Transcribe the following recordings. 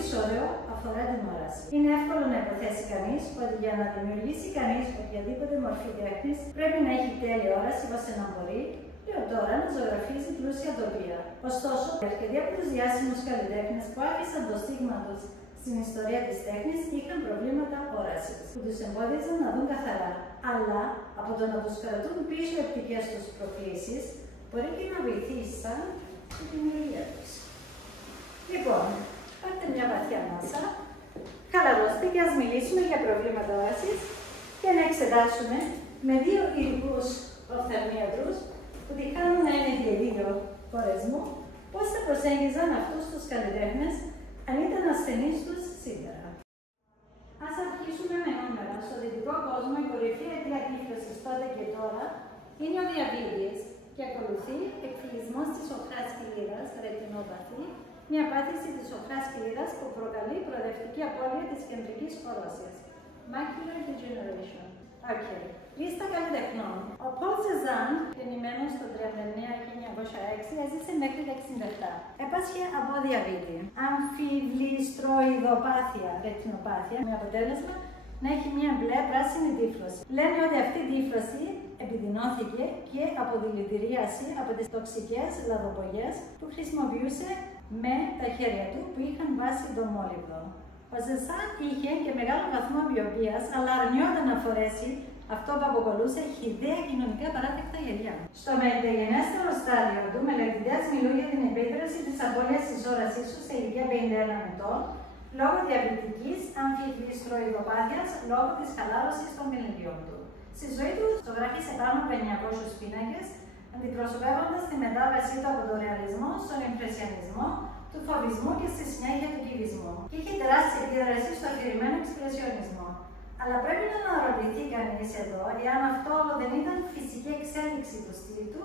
επεισόδιο αφορά την όραση. Είναι εύκολο να υποθέσει κανείς ότι για να δημιουργήσει κανείς οποιαδήποτε μορφή τέχνης πρέπει να έχει τέλεια όραση ώστε να μπορεί, λέω τώρα, να ζωγραφίζει πλούσια τοπία. Ωστόσο, αρκετοί από τους διάσημους καλλιτέχνες που άφησαν το στίγμα τους στην ιστορία της τέχνης είχαν προβλήματα όρασης, που τους εμπόδιζαν να δουν καθαρά. Αλλά από το να τους κρατούν πίσω οι οπτικές τους προκλήσεις, μπορεί και να βοηθήσαν στη δημιουργία τους. Λοιπόν, πάρτε μια βαθιά ανάσα, χαλαρώστε και ας μιλήσουμε για προβλήματα όρασης και να εξετάσουμε με δύο ειδικούς οφθαλμίατρους που τη κάνουν ένα γελίο χωρεσμού πώς θα προσέγγιζαν αυτούς τους καλλιτέχνες αν ήταν ασθενείς τους σήμερα. Ας αρχίσουμε με νούμερα. Στο δυτικό κόσμο η κορυφή αιτία τύφλωσης τότε και τώρα είναι ο διαβήτης και ακολουθεί εκφυλισμός της οχράς κοιλίδας, ρετινόπαθη, μια πάθηση της οχράς κοιλίδας που προκαλεί προοδευτική απώλεια της κεντρικής κορώσιας. Macular degeneration. Okay. Λίστα καλλιτεχνών. Ο Πολ Σεζάν, γεννημένος το 1906, έζησε μέχρι τα 67. Έπασχε από διαβήτη, αμφιβληστροειδοπάθεια, ρετινοπάθεια, με αποτέλεσμα να έχει μια μπλε πράσινη τύφλωση. Λένε ότι αυτή η τύφλωση επιδεινώθηκε και από δηλητηρίαση από τις τοξικές λαδοπογιές που χρησιμοποιούσε με τα χέρια του που είχαν βάσει το μόλιβδο. Ο Σεζάν είχε και μεγάλο βαθμό βιοπίας, αλλά αρνιόταν να φορέσει αυτό που αποκολούσε χυδαία κοινωνικά παράδεκτα γυαλιά. Στο μεταγενέστερο στάδιο του, μελετητές μιλούν για την επίδραση της απώλειας της όρασής του σε ηλικία 51 ετών, λόγω διαβητικής αμφιβληστροειδοπάθειας, λόγω της χαλάρωσης των πινελιών του. Στη ζωή του ζωγράφησε πάνω από 900 πίνακες, αντιπροσωπεύοντας τη μετάβασή του από τον ρεαλισμό στον ιμπρεσιονισμό, του φοβισμού και στη συνέχεια του κυβισμού. Και είχε τεράστια επίδραση στο αφηρημένο εξπρεσιονισμό. Αλλά πρέπει να αναρωτηθεί κανείς εδώ εάν αυτό δεν ήταν φυσική εξέλιξη του στυλ του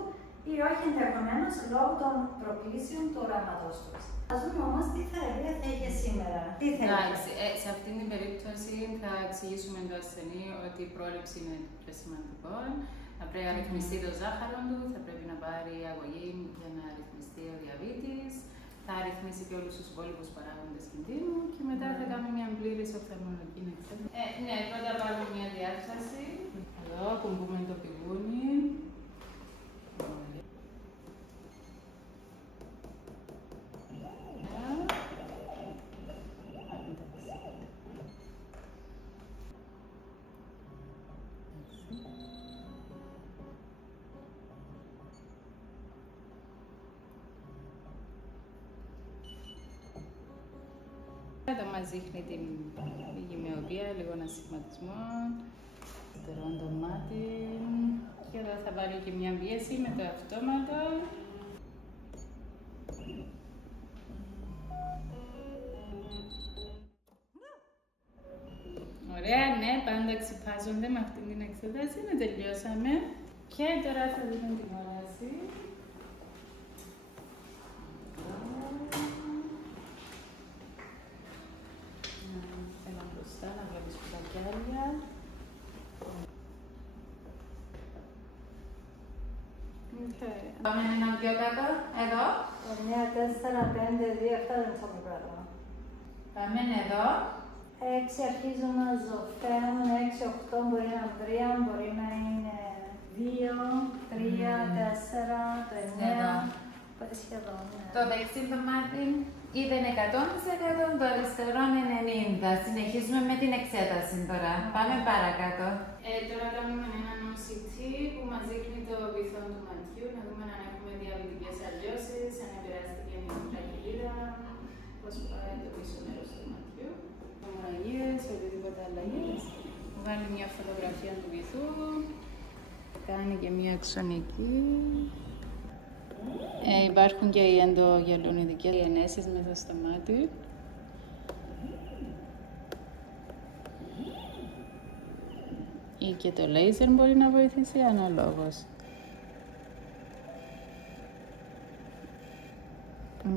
ή όχι ενδεχομένως λόγω των προκλήσεων του οράματος του. Ας δούμε όμως τι θεραπεία θα είχε σήμερα. Τι εντάξει, σε αυτήν την περίπτωση θα εξηγήσουμε το ασθενή ότι η πρόληψη είναι πιο σημαντικό. Θα πρέπει να ρυθμιστεί το ζάχαρο του, θα πρέπει να πάρει αγωγή για να ρυθμιστεί ο διαβήτης, θα ρυθμίσει και όλους τους υπόλοιπους παράγοντες κινδύνου και μετά θα κάνουμε μια πλήρης οφθαλμολογική εξέταση. Ναι, πρώτα πάρουμε μια διάσταση. Εδώ ακουμπούμε το πηγούνι. Εδώ μας δείχνει την γυμνοπία, λίγο ένα σχηματισμό, τερών το μάτι και εδώ θα βάλω και μια πίεση με το αυτόματο. Ωραία, ναι, πάντα ξυπάζονται με αυτή την εξέταση, να τελειώσαμε και τώρα θα δούμε την όραση. Να βλέπεις κουτακιάρια. Πάμε έναν πιο κάτω, εδώ. 9, 4, 5, 2, αυτά δεν θα με κάτω. Πάμε εδώ. 6 αρχίζουν να ζωφαίνουν, 6, 8 μπορεί να είναι 3, μπορεί να είναι 2, 3, 4, το 9. Σχεδόν, ναι. Το δεξί το μάτι ήταν 100%, το αριστερό 90%. Συνεχίζουμε με την εξέταση τώρα. Πάμε παρακάτω. Τώρα κάνουμε έναν OCT που μας δείχνει το βυθό του ματιού, να δούμε αν έχουμε διαβητικές αλλοιώσεις, αν επηρεάστηκε η μικρακυλίδα, πώς πάει το πίσω μέρος του ματιού. Ομορραγίες, οτιδήποτε αλλαγές. Βάλει μια φωτογραφία του βυθού, κάνει και μια εξωνική. Υπάρχουν και οι ενδογελονιδικές ενέσεις μέσα στο μάτι. Ή και το λέιζερ μπορεί να βοηθήσει αναλόγως.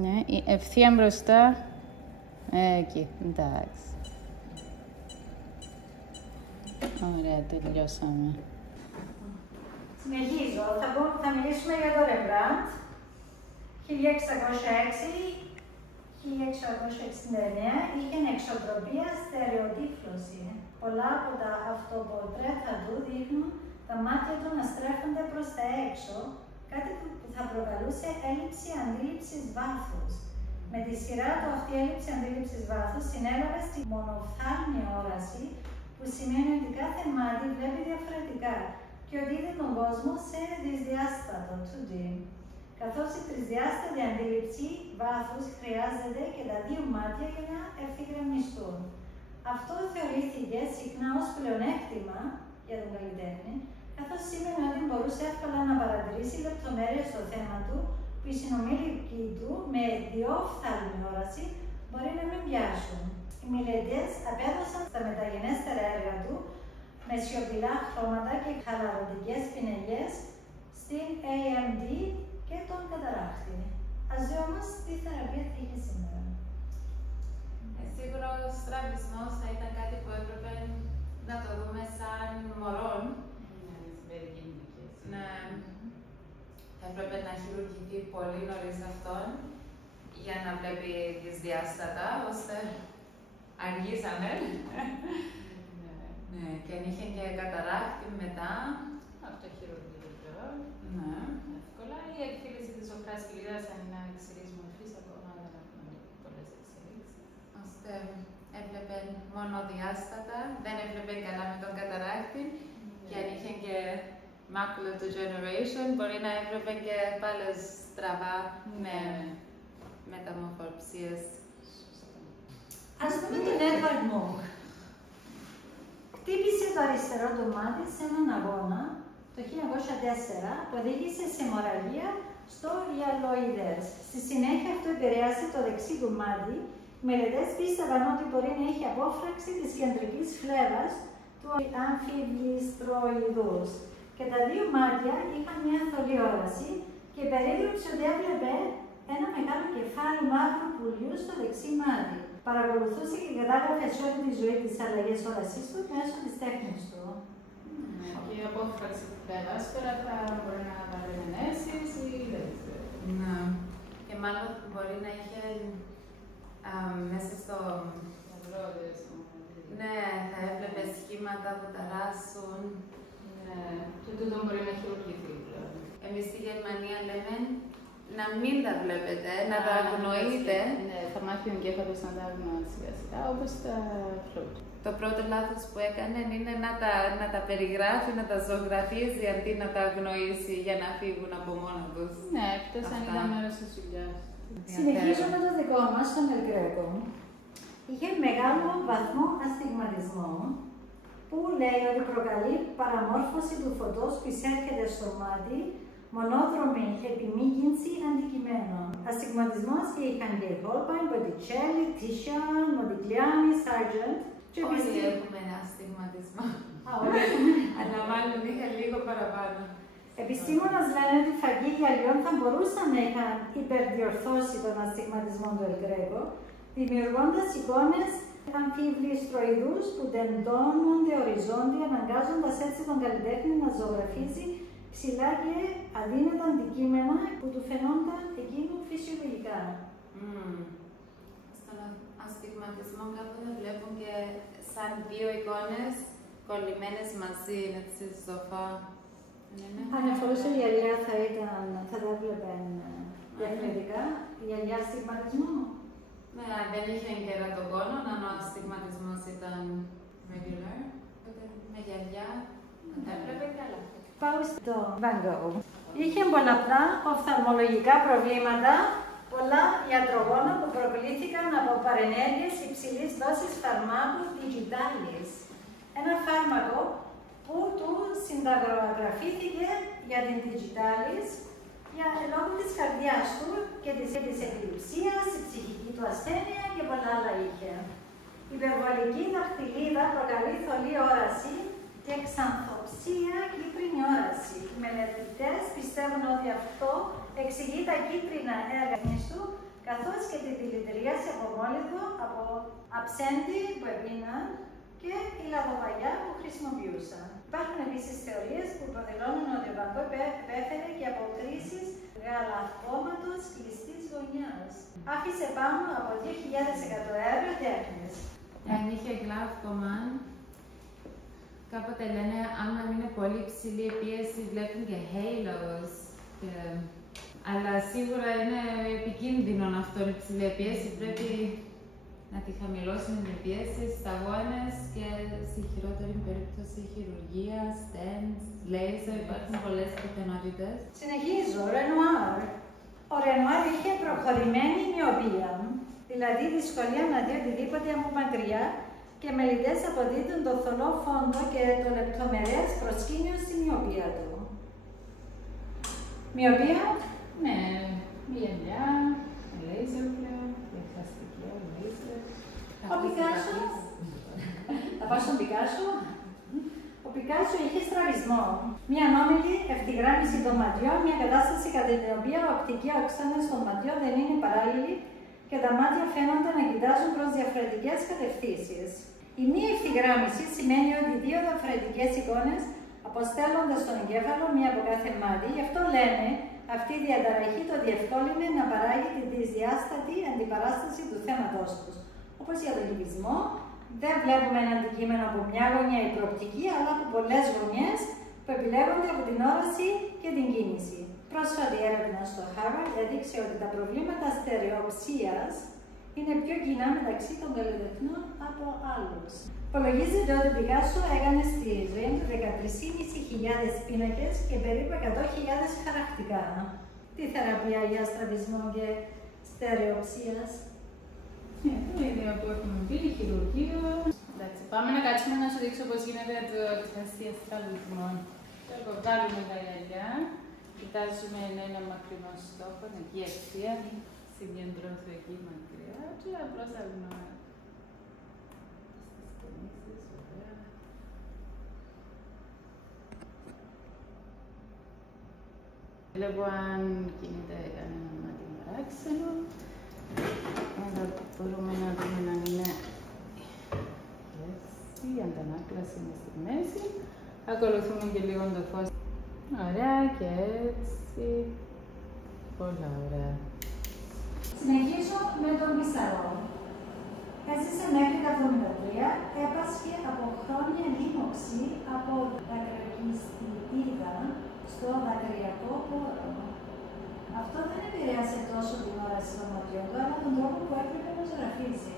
Ναι, ευθεία μπροστά. Εκεί, εντάξει. Ωραία, τελειώσαμε. Συνεχίζω. Θα μιλήσουμε για το Rembrandt. 1606, 1669 είχε εξωτροπία στερεοτύφλωση. Πολλά από τα αυτοπορτρέτα του δείχνουν τα μάτια του να στρέφονται προς τα έξω, κάτι που θα προκαλούσε έλλειψη αντίληψης βάθους. Με τη σειρά του αυτή η έλλειψη αντίληψης βάθους συνέλαβε στη μονοφθάλμη όραση, που σημαίνει ότι κάθε μάτι βλέπει διαφορετικά και ότι είδε τον κόσμο σε δυσδιάστατο, 2D. Καθώς η τρισδιάστατη αντίληψη βάθους χρειάζεται και τα δύο μάτια για να ευθυγραμμιστούν. Αυτό θεωρήθηκε συχνά ως πλεονέκτημα για τον καλλιτέχνη, καθώς σήμαινε ότι μπορούσε εύκολα να παρατηρήσει λεπτομέρειες στο θέμα του, που οι συνομήλικοι του με διόφθαλμη όραση μπορεί να μην πιάσουν. Οι μελετές απέδωσαν στα μεταγενέστερα έργα του με σιωπηλά χρώματα και χαλαρωτικές πινελιές στην AMD και τον καταράκτη. Ας δούμε όμως τι θεραπεία θα είχε σήμερα. Σίγουρα ο στραβισμός θα ήταν κάτι που έπρεπε να το δούμε σαν μωρόν. Ναι. Θα έπρεπε να χειρουργηθεί πολύ νωρίς αυτόν για να βλέπει δυσδιάστατα, ώστε αργήσαμε. Ναι, και αν είχε και καταράκτη μετά. Αυτό χειρουργείται πιο εύκολα. Η εκφύλιση της οχράς κοιλίδας, αν είναι εξελίξης μορφής, ακόμα δεν έχουμε πολλές εξελίξεις. Ώστε έβλεπε μόνο διάστατα, δεν έβλεπε καλά με τον καταράκτη και αν είχε και macular degeneration, μπορεί να έβλεπε και πάλι στραβά με μεταμορφωσίες. Ας δούμε τον Edvard Munch. Χτύπησε το αριστερό του μάτι σε έναν αγώνα το 1904 που οδήγησε σε αιμορραγία στο γυαλοειδές. Στη συνέχεια αυτό επηρέασε το δεξί του μάτι. Οι μελετές πίστευαν ότι μπορεί να έχει απόφραξη της κεντρικής φλέβας του αμφιβληστροειδούς. Και τα δύο μάτια είχαν μια θολή όραση και περίγραψε ότι έβλεπε ένα μεγάλο κεφάλι μαύρου πουλιού στο δεξί μάτι. Παρακολουθούσε και κατάγραφε σε όλη τη ζωή τις αλλαγές όρασής του μέσω της τέχνης του. Και η απόφραξη της φλέβας τώρα θα μπορεί να βάλει ενέσεις ή δεν ξέρω. Ναι. Και μάλλον μπορεί να είχε μέσα στο... Ναι, θα έβλεπε σχήματα που ταράσσουν. Ναι, και τούτο μπορεί να χειρουργηθεί πλέον. Εμείς στη Γερμανία λέμε να μην τα βλέπετε, να τα αγνοείτε. Ναι, θα μάθει ο εγκέφαλος να τα αγνοεί σιγά σιγά, όπως τα φλούτ. Το πρώτο λάθος που έκανε είναι να τα περιγράφει, να τα ζωγραφίζει αντί να τα αγνοήσει για να φύγουν από μόνα τους. Ναι, εκτός αν ήταν μέρος της δουλειάς. Συνεχίζουμε το δικό μας, τον El Greco. Είχε μεγάλο βαθμό αστιγματισμό, που λέει ότι προκαλεί παραμόρφωση του φωτός που εισέρχεται στο μάτι, μονόδρομη επιμήγυνση αντικειμένων. Ασtigmatismός είχαν και Holbein, Botticelli, Titian, Modigliani, Sargent. Όλοι έχουμε ένα ασtigmatisμό. Όλοι. Αλλά μάλλον είχα λίγο παραπάνω. Επιστήμονες λένε ότι οι φαγοί γυαλιών θα μπορούσαν να είχαν υπερδιορθώσει τον ασtigmatisμό του El Greco, δημιουργώντας εικόνες αμφιβληστροειδούς που τεντώνονται οριζόντια, αναγκάζοντας έτσι τον καλλιτέχνη να ζωγραφίζει ψηλά και αδύνατα αντικείμενα που του φαινόταν εκείνου φυσιολογικά. Στον ασtigmatisμό κάποτε βλέπουν και σαν δύο εικόνες κολλημένες μαζί, έτσι, σοφά. Αν αφορούσε η γυαλιά θα τα βλέπουν διαφορετικά, η γυαλιά ασtigmatisμό. Ναι, δεν είχε κερατοκόνο, αν ο ασtigmatisμός ήταν regular, οπότε με γυαλιά τα έβλεπε καλά. Πάω στο Van Gogh. Είχε πολλαπλά οφθαλμολογικά προβλήματα, πολλά ιατρογόνα που προκλήθηκαν από παρενέργειες υψηλής δόσης φαρμάκου digitalis. Ένα φάρμακο που του συνταγογραφήθηκε για την digitalis λόγω της καρδιάς του και της εκλειψίας, η ψυχική του ασθένεια και πολλά άλλα είχε. Η υπερβολική δαχτυλίδα προκαλεί θολή όραση και ξανθοψία κίτρινη όραση. Οι μελετητές πιστεύουν ότι αυτό εξηγεί τα κίτρινα έργα του, καθώς και τη δηλητηρίαση από μόλιβδο, από αψέντη που επίναν και η λαδοβαγιά που χρησιμοποιούσαν. Υπάρχουν επίσης θεωρίες που υποδηλώνουν ότι ο Van Gogh επέφερε και από κρίσεις γαλακτώματος κλειστής γωνιάς. Άφησε πάνω από 2.000 αέριο τέχνης. Αν είχε γλαύκομα, κάποτε λένε άμα είναι πολύ ψηλή η πίεση βλέπουν και halos. Αλλά σίγουρα είναι επικίνδυνο αυτό η ψηλή πίεση. Πρέπει να τη χαμηλώσουμε την πίεση, σταγόνες και στη χειρότερη περίπτωση χειρουργία, stents, laser, υπάρχουν πολλές πιθανότητες. Συνεχίζω, Ρενουάρ. Ο Ρενουάρ είχε προχωρημένη μοιοπία, δηλαδή δυσκολία να δει οτιδήποτε από μακριά και μελιτές αποδίδουν το θολό φόντο και το λεπτομερές προσκήνιο στη μοιοπία του. Μοιοπία, ναι, γυαλιά, λέιζερ πλέον, διαχαστική, λέιζερ. Ο Πικάσο, θα πάω στον Πικάσο. Ο Πικάσο είχε στραβισμό. Μια ανώμαλη ευθυγράμμιση των ματιών, μια κατάσταση κατά την οποία ο οπτική οξάνες των ματιών δεν είναι παράλληλη και τα μάτια φαίνονται να κοιτάζουν προς διαφορετικές κατευθύνσεις. Η μη ευθυγράμμιση σημαίνει ότι δύο διαφορετικές εικόνες αποστέλλονται στον εγκέφαλο, μία από κάθε μάτι. Γι' αυτό λέμε αυτή η διαταραχή το διευκόλυνε να παράγει τη δυσδιάστατη αντιπαράσταση του θέματός τους. Όπως για τον λυβισμό, δεν βλέπουμε ένα αντικείμενο από μια γωνία η προοπτική, αλλά από πολλές γωνιές που επιλέγονται από την όραση και την κίνηση. Πρόσφατη έρευνα στο Harvard έδειξε ότι τα προβλήματα στερεοψίας είναι πιο κοινά μεταξύ των καλλιτεχνών από άλλους. Υπολογίζεται ότι ο Πικάσο έκανε στη ζωή του 13.500 πίνακες και περίπου 100.000 χαρακτικά. Τι θεραπεία για στραβισμό και στερεοψίας? Το ίδιο που έχουμε πει, χειρουργείο. Εντάξει, πάμε να κάτσουμε να σου δείξω πώς γίνεται το εξαστία στραβισμών. Βγάλουμε τα γυαλιά, κοιτάζουμε ένα μακρινό στόχο, εκεί ευθεία, συγκεντρώθω εκεί μακριά και απλώς αγνώμαι. Βλέπω αν κινείται κανένα μάτι παράξενο. Εδώ μπορούμε να δούμε αν είναι έτσι, η αντανάκλαση είναι στη μέση. Ακολουθούμε και λίγο το φως. Ωραία και έτσι. Πολλά ωραία. Συνεχίζω με τον Πισαρό. Έζησε μέχρι τα 73, έπασχε από χρόνια λίμωξη από δακρυοκιστητίδα στο δακρυακό χώρο. Αυτό δεν επηρέασε τόσο την όραση των ματιών του, αλλά τον τρόπο που έπρεπε να ζωγραφίζει.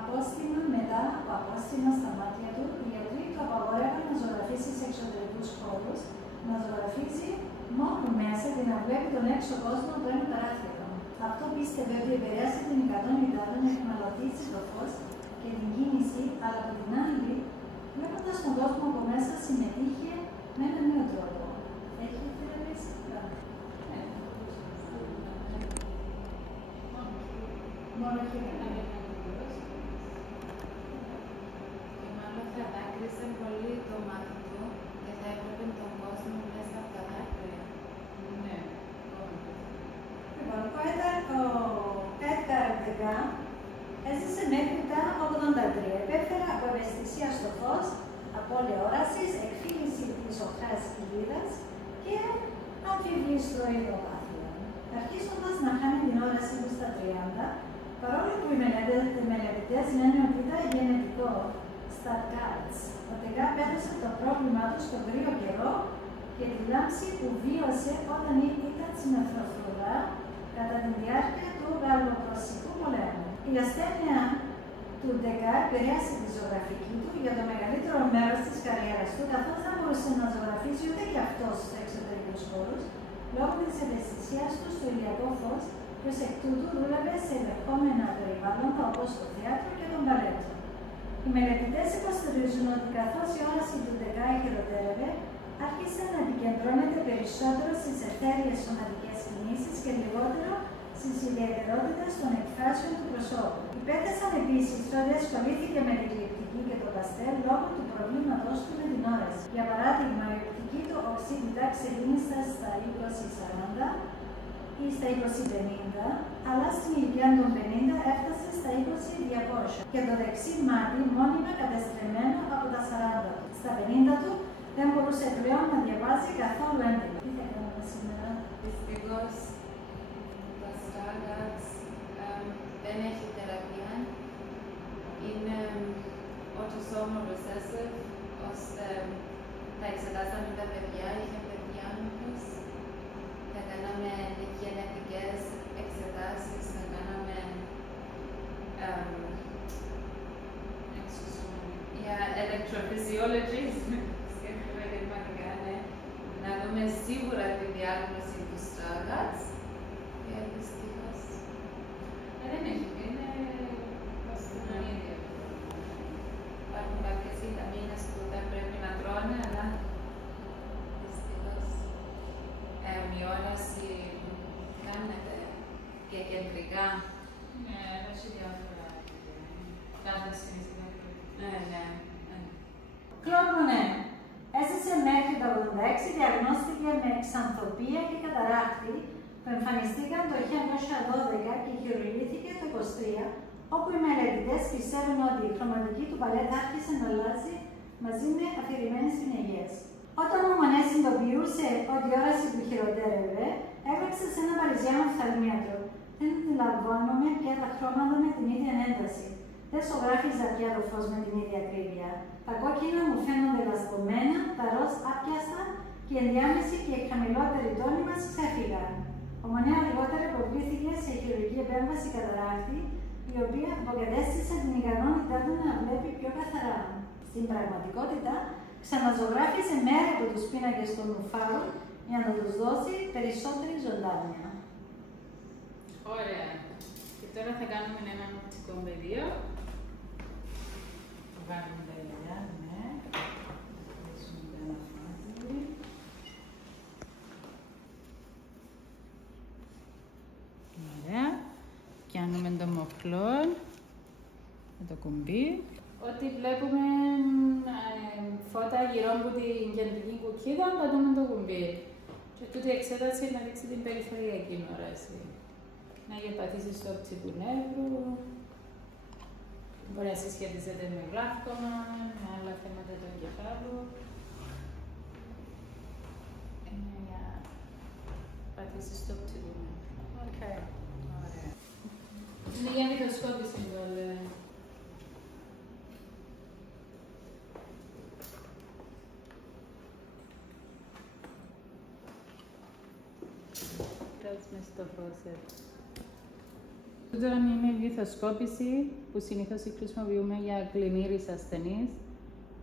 Απόστημα μετά από απόστημα στα μάτια του, οι γιατροί του απαγορεύαν να ζωγραφίσει σε εξωτερικούς χώρους, να ζωγραφίζει μόνο μέσα και να βλέπει τον έξω κόσμο από ένα παράθυρο. Αυτό πίστευε ότι επηρέασε την ικανότητά του να χρηματοδοτήσει το φως και την κίνηση, αλλά από την άλλη, βλέποντας τον κόσμο από μέσα, συμμετείχε με έναν νέο τρόπο. Έχει θεραπεύσει αυτά? Μόνο χειρικά. Και μάλλον θα δάκρυσε πολύ το μάτι του και θα έβλεπε τον κόσμο μέσα από τα δάκρυα. Ναι. Λοιπόν, ο Έντγαρ Ντεγκά έζησε μέχρι τα 83. Επέφερε από ευαισθησία στο φως, απώλεια όρασης, εκφύλιση της οχράς κοιλίδας και αμφιβολή στροϊδοπάθεια. Αρχίζοντας να χάνει την όραση του στα 30, παρόλο που οι μελετητές λένε ότι ήταν γενετικό στα κάτς, ο Ντεγκά πέρασε το πρόβλημά του στον κρύο καιρό και τη λάμψη που βίωσε όταν ήταν στην Αφροφρουρά κατά τη διάρκεια του Γαλλοπρωσικού πολέμου. Η ασθένεια του Ντεγκά επηρέασε τη ζωγραφική του για το μεγαλύτερο μέρος της καριέρας του, καθώς δεν μπορούσε να ζωγραφίσει ούτε και αυτός στους εξωτερικούς χώρους, λόγω της ευαισθησίας του στο ηλιακό φως, και ως εκ τούτου δούλευε σε ελεγχόμενα περιβάλλοντα όπως το θέατρο και τον μπαλέτο. Οι μελετητές υποστηρίζουν ότι καθώς η όραση του Ντεγκά χειροτέρευε, άρχισε να επικεντρώνεται περισσότερο στις ευθέριες σωματικές κινήσεις και λιγότερο στις ιδιαιτερότητες των εκφράσεων του προσώπου. Υπέθεσαν επίσης ότι ασχολήθηκε με την γλυπτική και το παστέλ λόγω του προβλήματος του με την όραση. Για παράδειγμα, η οπτική του οξύτητα ξεκίνησε στα 20-40 ή στα 20-50, αλλά στην ηλικία των 50 έφτασε στα 20-200 και το δεξί μάτι μόνιμα κατεστρεμμένο από τα 40 του. Στα 50 του δεν μπορούσε πλέον να διαβάζει καθόλου έντυπα. Τι θα κάνουμε σήμερα? Δυστυχώς, τα Στάργας electrophysiologist. Σκέφτομαι γερμανικά, ναι. Να δούμε σίγουρα τη διάγνωση του Stargardt. Και δυστυχώς δεν έχει, είναι προς την ίδια. Υπάρχουν κάποιες βιταμίνες που δεν πρέπει να τρώνε, αλλά δυστυχώς η όραση κάνετε και κεντρικά. Ναι, έχει διάφορα. Κάθε συνήθεια. Ναι. Κλοντ Μονέ έζησε μέχρι το 86, διαγνώστηκε με ξανθοπία και καταράκτη που εμφανιστήκαν το 1912 και χειρουργήθηκε το 1923, όπου οι μελετητές πιστεύουν ότι η χρωματική του παλέτα άρχισε να αλλάζει μαζί με αφηρημένες πινεγιές. Όταν ο Μονέ συνειδητοποιούσε ότι η όραση του χειροτέρευε, έγραψε σε ένα παριζιάνο οφθαλμίατρο: «Δεν αντιλαμβάνομαι πια τα χρώματα με την ίδια ένταση. Δεν ζωγράφιζα πια το φως με την ίδια ακρίβεια. Τα κόκκινα μου φαίνονται λασπωμένα, τα ροζ άπιαστα και η ενδιάμεση και οι χαμηλότεροι τόνοι μας ξέφυγαν». Ο Μονέ αργότερα υποβλήθηκε σε χειρουργική επέμβαση καταράκτη, η οποία αποκατέστησε την ικανότητά του να βλέπει πιο καθαρά. Στην πραγματικότητα, ξαναζωγράφισε μέρα από τους πίνακες των νουφάρων για να τους δώσει περισσότερη ζωντάνια. Ωραία. Και τώρα θα κάνουμε ένα οπτικό πεδίο. Θα βάλουμε τα γυαλιά, ναι. Θα κλείσουμε ένα μάτι. Ωραία. Πιάνουμε το μοχλό με το κουμπί. Ό,τι βλέπουμε φώτα γύρω από την κεντρική κουκκίδα, πατούμε το κουμπί. Και τούτη η εξέταση να δείξει την περιφερειακή όραση. Να γεπατήσεις του οπτικού νεύρου. Μπορεί να συσχετίζεται με γλάυκομα, με άλλα θέματα του εγκεφάλου. Για πατήσεις του οπτικού νεύρου. Okay. Ωραία. Είναι για μυθοσκόπηση τώρα. Μες στο φώσετ. Τώρα είναι η βυθοσκόπηση που συνήθως χρησιμοποιούμε για κλινήρες ασθενείς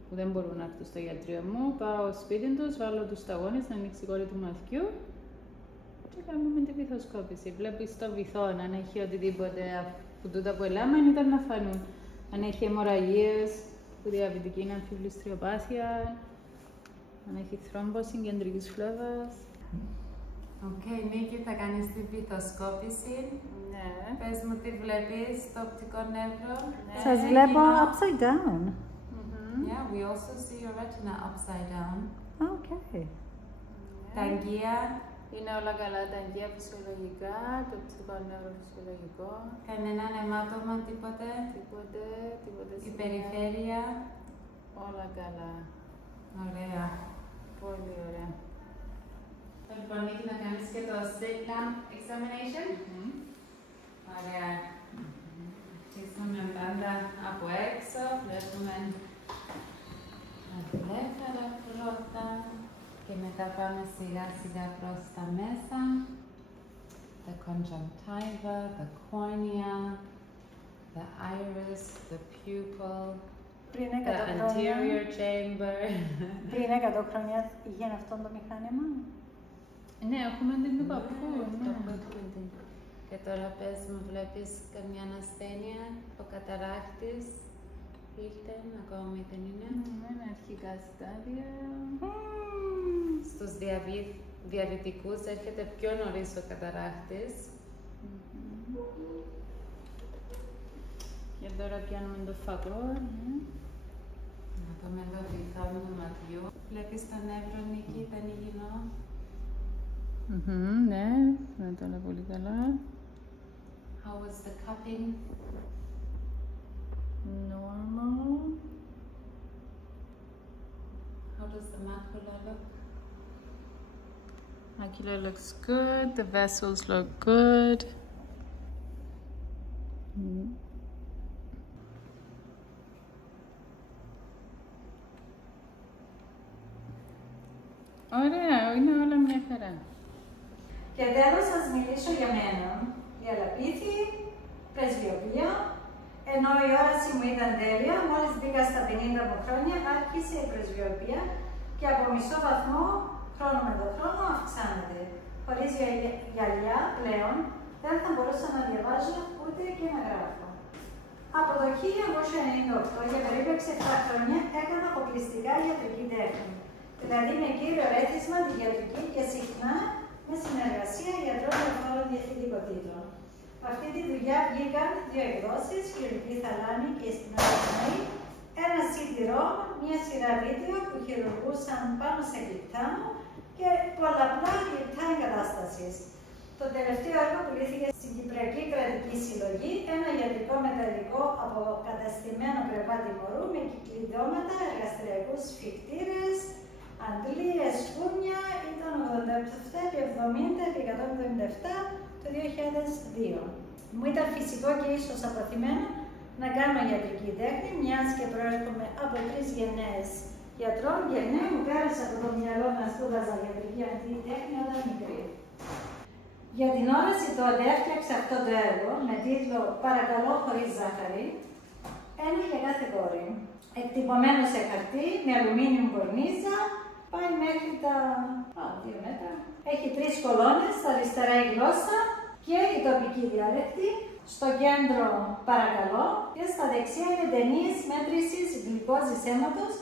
που δεν μπορούν να έρθουν στο γιατρείο μου. Πάω σπίτι τους, βάλω τους σταγόνες, να ανοίξει η κόλλη του μαθιού και κάνουμε τη βυθοσκόπηση. Βλέπεις το βυθό, αν έχει οτιδήποτε που τούτα που ελάμε, ήταν να φανούν. Αν έχει αιμορραγίες, που διαβητική είναι αμφιβληστριοπάθεια, αν έχει θρόμβωση κεντρικής φλέβας. Οκ, Νίκη, θα κάνεις τη βυθοσκόπηση. Ναι. Πες μου τι βλέπεις στο οπτικό νεύρο. Σας βλέπω upside down. Yeah, we also see your retina upside down. Okay. Τα αγγεία. Είναι όλα καλά τα αγγεία φυσιολογικά, το οπτικό νεύρο φυσιολογικό. Κανέναν αιμάτωμα, τίποτε. Τίποτε Η περιφέρεια. Όλα καλά. Ωραία. Πολύ ωραία. Λοιπόν, Νίκη, να κάνεις και το slit lamp examination. Ωραία. Αρχίσουμε πάντα από έξω. Βλέπουμε τα βλέφαρα πρώτα και μετά πάμε σιγά σιγά προς τα μέσα. The conjunctiva, the cornea, the iris, the pupil, the anterior chamber. Πριν 100 χρόνια είχε αυτό το μηχάνημα. Ναι, έχουμε την του παππού. Και τώρα πες μου, βλέπεις καμιά ασθένεια, ο καταράχτης ήρθε, ακόμη δεν είναι. Είναι αρχικά στάδια. Στους διαβητικούς έρχεται πιο νωρίς ο καταράχτης. Και τώρα πιάνουμε το φακό. Να δούμε το βυθό του ματιού. Βλέπεις το νεύρο, Νίκη, ήταν υγιεινό. Ναι, είναι τώρα πολύ καλά. How was the cupping? Normal. How does the macula look? Macula looks good. The vessels look good. Ωραία, είναι όλα μια χαρά. Και τέλος σας μιλήσω για μένα, για λαπίθη, πρεσβειοπία, Ενώ η όραση μου ήταν τέλεια, μόλις μπήκα στα 50 μου χρόνια, άρχισε η πρεσβειοποία και από μισό βαθμό, χρόνο με το χρόνο, αυξάνεται. Χωρίς γυαλιά πλέον, δεν θα μπορούσα να διαβάζω ούτε και να γράφω. Από το 1998 για περίπου 6-7 χρόνια έκανα αποκλειστικά ιατρική τέχνη. Δηλαδή με κύριο έθισμα τη ιατρική και συχνά με συνεργασία γιατρών διαφόρων διευθυντικοτήτων. Αυτή τη δουλειά βγήκαν 2 εκδόσεις, χειρουργική θαλάμη και αισθηματισμένη, ένα CD-ROM, μια σειρά βίντεο που χειρουργούσαν πάνω σε γλυπτά μου και πολλαπλά γλυπτά εγκατάστασης. Το τελευταίο έργο πουλήθηκε στην Κυπριακή Κρατική Συλλογή, ένα ιατρικό μεταλλικό αποκαταστημένο κρεβάτι μωρού με κυκλειδώματα, εργαστηριακούς σφιχτήρες, αντλίες, σκούνια, ήταν 87 και 70 και 177 το 2002. Μου ήταν φυσικό και ίσως αποθυμένο να κάνω ιατρική τέχνη, μιας και προέρχομαι από 3 γενναίες γιατρών και ναι, μου πέρασε από το μυαλό να σπούδαζα ιατρική τέχνη όταν μικρή. Για την όραση τότε έφτιαξα αυτό το έργο με τίτλο «Παρακαλώ χωρίς ζάχαρη», ένα για κάθε κόρη. Εκτυπωμένο σε χαρτί, με αλουμίνιουμ κορνίζα, πάει μέχρι τα 2 μέτρα. Έχει 3 κολόνες, στα αριστερά η γλώσσα και η τοπική διάλεκτη, στο κέντρο «Παρακαλώ» και στα δεξιά είναι ταινίες μέτρησης γλυκόζης αίματος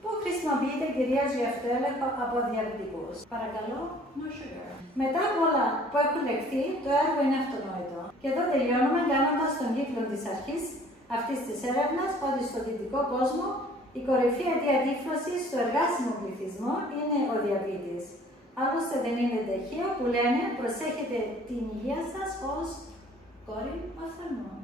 που χρησιμοποιείται κυρίως για αυτοέλεγχο από διαβητικούς. Παρακαλώ, no sugar. Μετά από όλα που έχουν λεχθεί, το έργο είναι αυτονόητο. Και εδώ τελειώνουμε κάνοντας τον κύκλο της αρχής αυτής της έρευνας ότι στο δυτικό κόσμο η κορυφή αιτία τύφλωσης στο εργάσιμο πληθυσμό είναι ο διαβήτης. Άλλωστε δεν είναι τυχαίο που λένε προσέχετε την υγεία σας ως κόρη οφθαλμού.